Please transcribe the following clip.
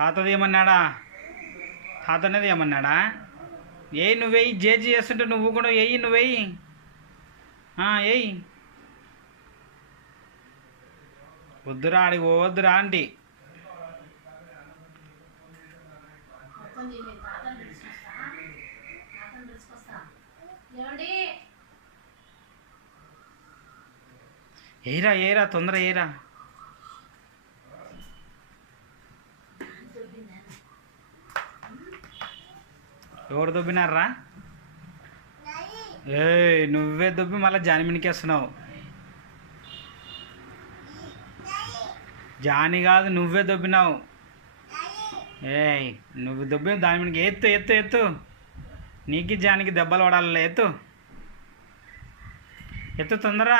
తాతది ఏమన్నాడా? తాత అనేది ఏమన్నాడా? ఏయ్ నువ్వేయి, జేజీ చేస్తుంటే నువ్వు కూడా వెయ్యి, నువ్వేయి. ఏయ్ వద్దురా, ఆడికి పోవద్దురా ఆంటీ. ఏరా ఏరా తొందర ఏరా. ఎవరు దొబ్బినారా? ఏయ్ నువ్వే దొబ్బి మళ్ళీ జాని వేస్తున్నావు. జాని కాదు, నువ్వే దొబ్బినావు. ఏయ్ నువ్వు దొబ్బి దాని మీదకి ఎత్తు ఎత్తు ఎత్తు. నీకు జానికి దెబ్బలు పడాలి. ఎత్తు ఎత్తు తొందర.